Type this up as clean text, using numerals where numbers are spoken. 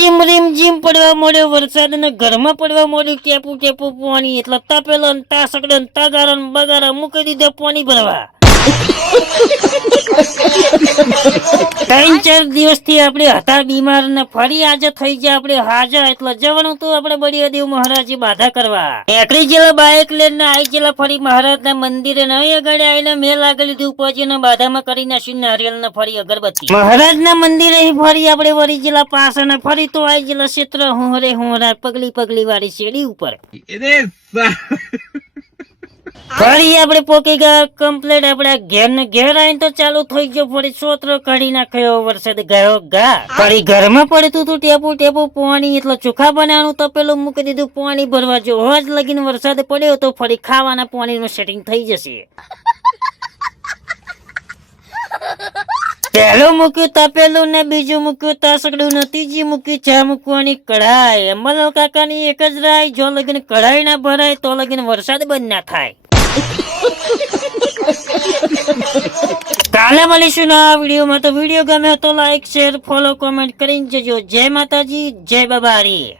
રીમ પડવા મળ્યો વરસાદ ને ઘરમાં પડવા મળ્યું ટેપુ ટેપુ પાણી એટલે તપેલો ને તાસકડો ને તગારો ને બગારો મૂકી દીધો પાણી ભરવા 3-4 દિવસથી આપણે હતા બીમાર ને ફરી આજે થઈ ગયા આપણે હાજર એટલે જવાનું તો આપણે બળિયાદેવ મહારાજે બાધા કરવા એકડી જેલા બાઇક લઈને આવી જેલા ફરી મહારાજના મંદિરે નહીં આગળ આવીને મેલ આગળ લીધું પહોંચીને બાધામાં કરી નાખ્યું નારિયેલ ને ફરી અગરબત્તી મહારાજના મંદિરે ફરી આપણે વળી જેલા પાસે ને ફરી તો આવી જેલા ક્ષેત્ર હોરા પગલી વાળી શેડી ઉપર ફરી આપણે પોકી ગયા કમ્પ્લેટ આપણે ઘેર ને ઘેર આવીને તો ચાલુ થઈ ગયો ફરી સોત્રો કાઢી નાખ્યો વરસાદ ગયો ગા ફરી ઘરમાં પડતું તું ટેપુ પાણી એટલે ચોખા બનાવવાનું તો પેલું મૂકી દીધું પાણી ભરવા જો હોજ લગીને વરસાદ પડ્યો તો ફરી ખાવાના પાણીનું સેટિંગ થઈ જશે પહેલું મૂક્યું તપેલું ને બીજું મૂક્યું તાસકડું ને ત્રીજી મૂક્યું ચા મૂકવાની કઢાઈ અમલ કાકાની એક જ રાય જો લગીને કઢાઈ ના ભરાય તો લગીને વરસાદ બંધ ના થાય કાલે મળીશું આ વિડીયોમાં તો વિડીયો ગમ્યો તો લાઈક શેર ફોલો કોમેન્ટ કરીને જજો જય માતાજી જય બાબારી।